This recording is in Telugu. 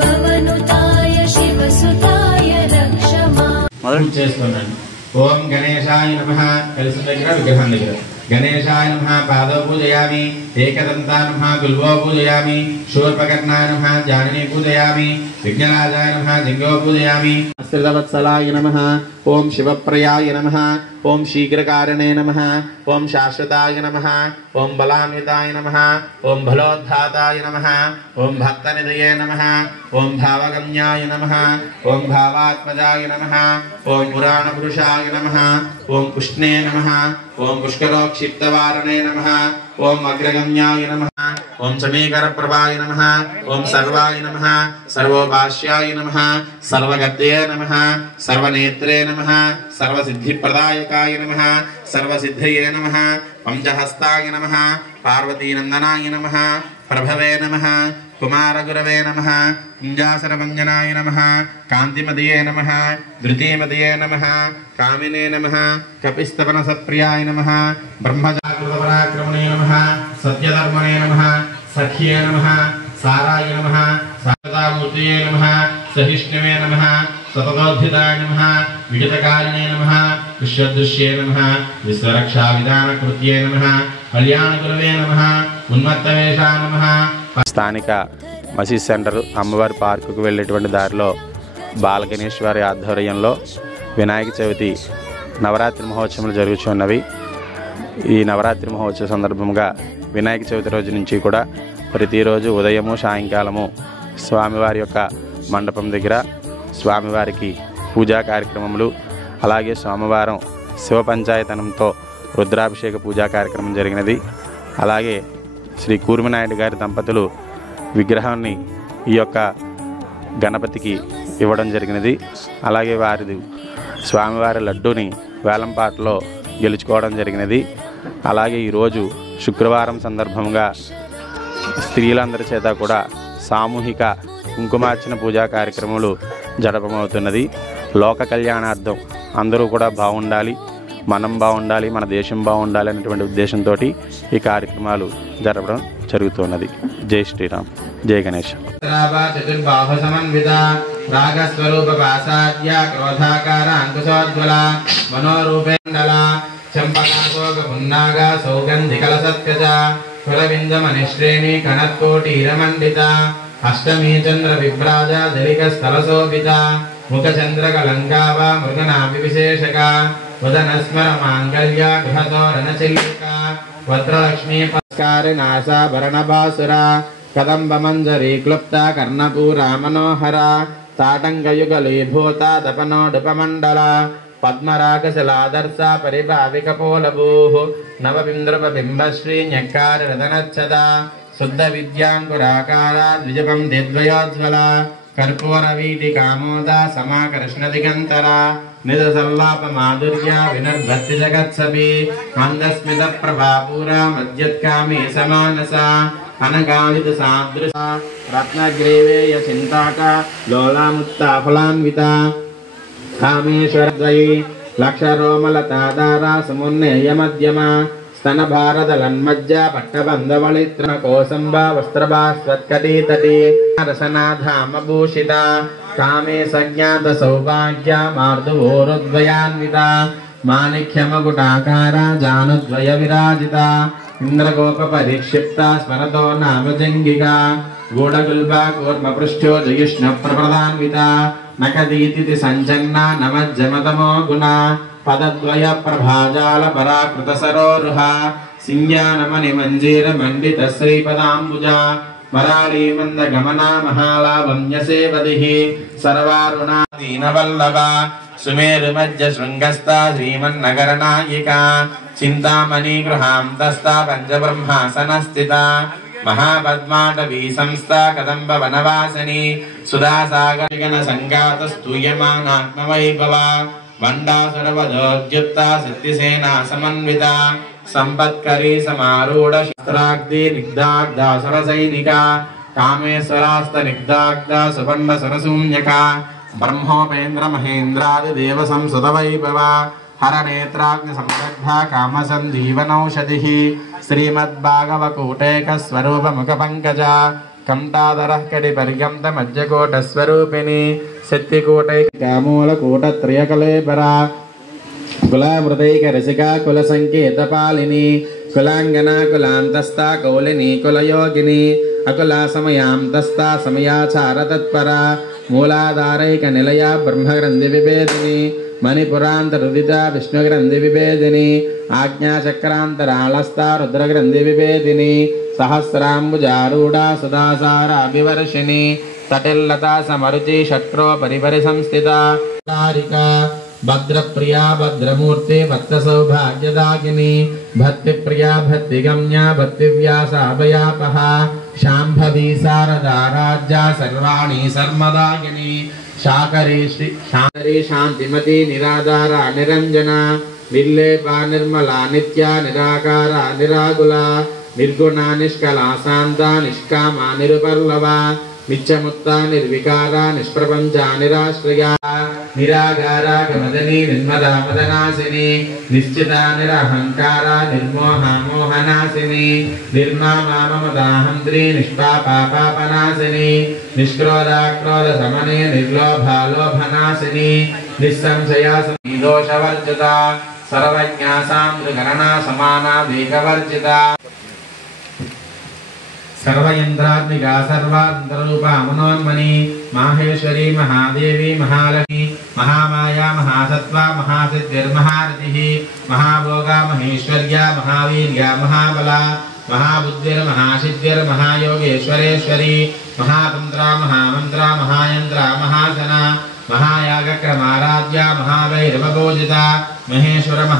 भवनुताय शिवसुताय रक्षमा ओम गणेशाय नमः कलश దగ్గర విగ్రహం దగ్గర गणेशाय नमः पादौ पूजयामि एकदन्ताय नमः गुल्बौ पूजयामि शूर्पकर्णाय नमः जानिनी पूजयामि विघ्नराजाय नमः जिंगौ पूजयामि श्रीवत्सलाय नमः ओम शिवप्रियाय नमः ओम शीघ्रकारणे नमः ओम शाश्वताय नमः ओम बलान्विताय नमः ओम भलोद्धाताय नमः ओम भक्तनिधये नमः ओम भावगम्याय नमः ओम भावात्मजाय नमः ओम पुराणपुरुषाय नमः ओम पुष्णे नमः ओम पुष्करोक्षिप्तवारणे नमः ओम अग्रगम्याय नमः ओम समीकरप्रभाय नमः ओम सर्वाय नमः सर्वोपास्याय नमः सर्वगद्ये नमः सर्वनेत्रे नमः सर्वसिद्धिप्रदायकाय नमः सर्वसिद्धये नमः पंचहस्ताय नमः पार्वतीनंदनाय नमः प्रभवे नमः कुमारगुरवे नमः कुंजासनभञ्जनाय नमः कान्तिमदये नमः धृतिमदये नमः कामिने नमः कपिस्तवनसत्प्रियाय नमः ब्रह्मजागृतपराक्रमणे नमः सत्यधर्मणे नमः सख्ये नमः साराय नमः सारदामूर्तये नमः सहिष्णवे नमः सततोद्धिताय नमः विजितकारिणे नमः विश्वदृश्ये नमः विश्वरक्षाविधानकृत्ये नमः कल्याणगुरवे नमः उन्मत्तवेषाय नमः। స్థానిక మసీద్ సెంటర్ అమ్మవారి పార్కుకు వెళ్ళేటువంటి దారిలో బాలగణేశ్వరి ఆధ్వర్యంలో వినాయక చవితి నవరాత్రి మహోత్సవాలు జరుగుతున్నవి. ఈ నవరాత్రి మహోత్సవ సందర్భంగా వినాయక చవితి రోజు నుంచి కూడా ప్రతిరోజు ఉదయము సాయంకాలము స్వామివారి యొక్క మండపం దగ్గర స్వామివారికి పూజా కార్యక్రమములు, అలాగే సోమవారం శివ పంచాయతనంతో రుద్రాభిషేక పూజా కార్యక్రమం జరిగినది. అలాగే శ్రీ కూర్మినాయుడు గారి దంపతులు విగ్రహాన్ని ఈ యొక్క గణపతికి ఇవ్వడం జరిగినది. అలాగే వారిది స్వామివారి లడ్డూని వేలంపాటలో గెలుచుకోవడం జరిగినది. అలాగే ఈరోజు శుక్రవారం సందర్భంగా స్త్రీలందరి చేత కూడా సామూహిక కుంకుమార్చన పూజా కార్యక్రమాలు జరపమవుతున్నది. లోక కళ్యాణార్థం అందరూ కూడా బాగుండాలి, మనం బాగుండాలి, మన దేశం బాగుండాలి అనేటువంటి ఉద్దేశంతో ఈ కార్యక్రమాలు జరపడం జరుగుతున్నది. జై శ్రీరామ్, జై గణేష్. अष्टमी चंद्र विभ्राजा दलिक स्थल शोभिता मुख चंद्र कलंकावा मृगनाभि विशेषका वदन स्मर मांगल्य गृहतोरण चिल्लिका वज्रलक्ष्मी नासा भरणभासुरा कदंब मंजरी क्लुप्ता कर्णपूरा मनोहरा ताटंगयुगलीभूता तपनोडुपमंडला पद्मरागशलादर्शा परिभाविकपोलभूः नवबिंद्रपबिंबश्री न्यक्कार रतनच्छदा शुद्ध विद्यांकुराकारा द्विजपं दिद्वयोज्ज्वला कर्पूरवीटिकामोदा समाकर्षणदिगन्तरा निजसल्लाप माधुर्या विनर्भत्ति जगत्सभि मन्दस्मितप्रभापूरा मद्यत्कामी समानसा अनगालित सादृशा रत्नग्रीवेय चिन्ताका लोलामुत्ताफलान्विता कामेश्वरद्वयी लक्षरोमलतादारा समुन्नेय मध्यमा स्तन भारत लन्मज्जा पट्टबंधवलित्र कोसंबा वस्त्रभास्वत्कटीतटी रसनाधाम भूषिता कामे सज्ञात सौभाग्या मार्दवोरुद्वयान्विता माणिक्यमकुटाकारा जानुद्वय विराजिता इंद्रगोप परिक्षिप्ता स्मरतो नाम जंगिका गूढगुल्बा कूर्मपृष्ठो जयुष्ण प्रप्रदान्विता नकदीति संचन्ना नमज्जमतमो गुणा पदद्वय प्रभाजाल पराकृत सरोरुहा सिंज्ञानमणि मंजीर मंडित श्रीपदाम्बुजा वराली मंद गमना महालावम्य सेवदिः सर्वारुणा दीनवल्लभा सुमेरुमज्ज शृंगस्ता श्रीमन्नगरनायिका चिंतामणि गृहान्तस्था पंचब्रह्मासनस्थिता महापद्माटवी संस्था कदंब वनवासिनी सुधासागरगण संगात स्तूयमानात्मवैभवा वंडा सर्वदोद्युक्ता सिद्धिसेना समन्विता संपत्करी समारूढ़ शस्त्राग्नि निग्धाग्धा सरसैनिका कामेश्वरास्त निग्धाग्धा सुपर्ण सरशून्यका ब्रह्मोपेन्द्र महेन्द्रादि देव संसुत वैभवा हर नेत्राग्नि संरग्धा कामसंजीवनौषधिः श्रीमद्भागवकूटेक स्वरूप मुख पंकजा కంఠాధరః కడిపర్యంత మధ్యకోటస్వరూపిణి శక్తికోటైకామూలకూటత్రయకలేబరా కులామృతైక రసికా కుల సంకేతపాలిని కులాంగనా కులాంతస్థా కౌలిని కులయోగిని అకులా సమయాంతస్థా సమయాచార తత్పరా మూలాధారైక నిలయ బ్రహ్మగ్రంథి విభేదిని మణిపురాంతరుదిత విష్ణుగ్రంథి విభేదిని ఆజ్ఞాచక్రాంతరాళస్థా రుద్రగ్రంథి విభేదిని సహస్రాంబుజారూఢా సుధాసారాభివర్షిణి తటిల్లతా సమరుచి షట్క్రో పరిపరి సంస్థిత భద్రప్రియా భద్రమూర్తి భక్త సౌభాగ్యదాకిని భక్తిప్రియా భక్తిగమ్యా భక్తివ్యాసాభయాపహ శాంభవీ శారదారాజ్యా సర్వాణి సర్మదాకిని శాకరీ శాంతిమతి నిరాధార నిరంజన నిర్లేపా నిర్మలా నిత్యా నిరాకార నిరాకుల నిర్గుణ నిష్కలా శాంత నిష్కామా నిరుపర్లవ నిత్యముక్త నిర్వికార నిష్ప్రపంచ నిరాశ్రయ నిరాగార గమదని నిర్మదా మదనాశిని నిశ్చిత నిరహంకార నిర్మోహ మోహనాశిని నిర్మామా మమదాహంత్రి నిష్పాపా పాపనాశిని నిష్క్రోధ క్రోధ సమనే నిర్లోభ లోభనాశిని నిస్సంశయ దోషవర్జిత సర్వజ్ఞాసాం త్రిగణనా సమానా వేగవర్జిత सर्वयंत्रात्मिका सर्वान्तरूपा मनोन्मणि माहेश्वरी महादेवी महालक्ष्मी महामाया महासत्वा महासिद्धिर्महारतिः महाभोगा महेश्वर्या महावीर्या महाबला महाबुद्धिर्महासिद्धिर्महायोगेश्वरेश्वरी महातंत्रा महामंत्रा महायंत्रा महासना महायागक्रमाराध्या महाभैरवपूजिता महेश्वर